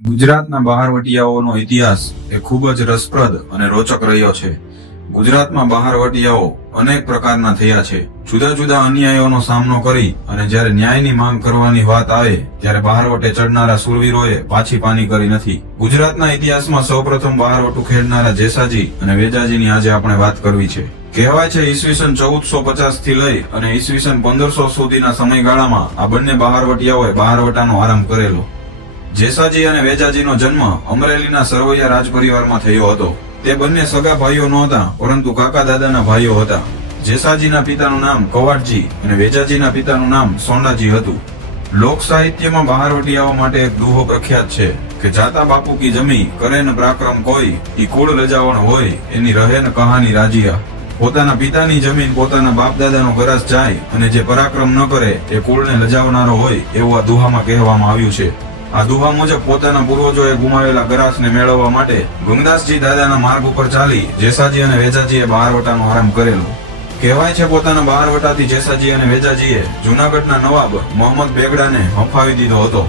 ગુજરાતના બહારવટિયાઓનો ઇતિહાસ એ ખૂબ જ રસપ્રદ અને રોચક રહ્યો છે. ગુજરાતમાં બહારવટિયાઓ અનેક પ્રકારના થયા છે. જુદા જુદા અન્યાયોનો સામનો કરી અને જ્યારે ન્યાયની માંગ કરવાની વાત આવે ત્યારે બહારવટે ચડનારા શૂરવીરોએ પાછી પાની કરી નથી. ગુજરાતના ઇતિહાસમાં સૌપ્રથમ બહારવટું ખેડનારા જેસાજી અને વેજાજીની આજે આપણે વાત કરવી છે. કહેવાય છે ઈસવીસન 1450 થી લઈ અને ઈસવીસન 1500 સુધીના સમયગાળામાં આ બંને બહારવટિયાઓએ બહારવટાનો આરંભ કરેલો. જેસાજી અને વેજાજીનો જન્મ અમરેલીના સરવૈયા રાજપરિવારમાં થયો હતો. તે બંને સગા ભાઈઓ નહોતા, પરંતુ કાકા દાદાના ભાઈઓ હતા. જેસાજીના પિતાનું નામ કવાટજી અને વેજાજીના પિતાનું નામ સોંડાજી હતું. લોક સાહિત્યમાં બહારવટિયાઓ માટે એક દુહો પ્રખ્યાત છે કે જાતા બાપુ કી જમી કરે ન પરાક્રમ કોઈ, ઈ કુળ રજાવણ હોય એની રહે ન કહાની રાજીયા. પોતાના પિતાની જમીન પોતાના બાપ દાદાનો ગરાસ જાય અને જે પરાક્રમ ન કરે એ કુળને લજાવનારો હોય એવું આ દુહામાં કહેવામાં આવ્યું છે. આ દુહા મુજબ પોતાના પૂર્વજોએ ગુમાવેલા ગરાસને મેળવવા માટે ગંગદાસજી દાદાના માર્ગ ઉપર ચાલી જેસાજી અને વેજાજીએ બહારવટાનો આરંભ કરેલો. કહેવાય છે પોતાના બહારવટાથી જેસાજી અને વેજાજીએ જૂનાગઢના નવાબ મોહમ્મદ બેગડાને હંફાવી દીધો હતો.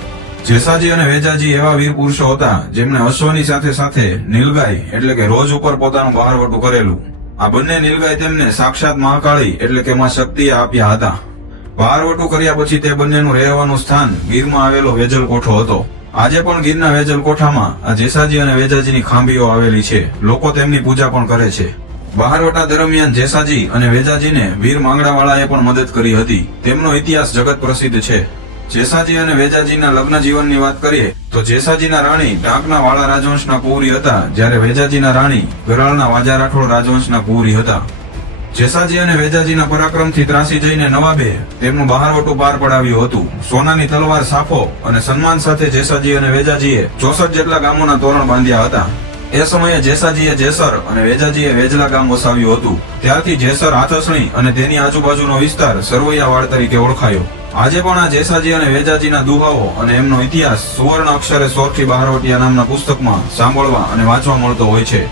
જેસાજી અને વેજાજી એવા વીર પુરુષો હતા જેમણે અશ્વની સાથે સાથે નીલગાય એટલે કે રોજ ઉપર પોતાનું બહારવટું કરેલું. આ બંને નીલગાય તેમને સાક્ષાત મહાકાળી એટલે કે માં શક્તિએ આપ્યા હતા. બહારવટું કર્યા પછી તે બંનેનું રહેવાનું સ્થાન ગીરમાં આવેલો વેજલ કોઠો હતો. આજે પણ ગીરના વેજલ કોઠામાં આ જેસાજી અને વેજાજીની ખાંભીઓ આવેલી છે. લોકો તેમની પૂજા પણ કરે છે. બહારવટા દરમિયાન જેસાજી અને વેજાજીને વીર માંગડાવાળાએ પણ મદદ કરી હતી. તેમનો ઇતિહાસ જગત પ્રસિદ્ધ છે. જેસાજી અને વેજાજીના લગ્ન જીવનની વાત કરીએ તો જેસાજીના રાણી ઢાંકના વાળા રાજવંશના કુંવરી હતા, જ્યારે વેજાજીના રાણી ગરાળના વાજા રાઠોડ રાજવંશના કુંવરી હતા. જેસાજી અને વેજાજીના પરાક્રમથી ત્રાસી જઈને નવાબે તેમનું બહારવટું પાર પડાવ્યું હતું. સોનાની તલવાર સાફો અને સન્માન સાથે જેસાજી અને વેજાજીએ 64 જેટલા ગામોના તોરણ બાંધ્યા હતા. એ સમયે જેસાજીએ જેસર અને વેજાજીએ વેજલા ગામ વસાવ્યું હતું. ત્યારથી જેસર હાથસણી અને તેની આજુબાજુનો વિસ્તાર સરવૈયાવાડ તરીકે ઓળખાયો. આજે પણ આ જેસાજી અને વેજાજીના દુહાઓ અને એમનો ઇતિહાસ સુવર્ણ અક્ષરે સોરઠી બહારવટિયા નામના પુસ્તકમાં સાંભળવા અને વાંચવા મળતો હોય છે.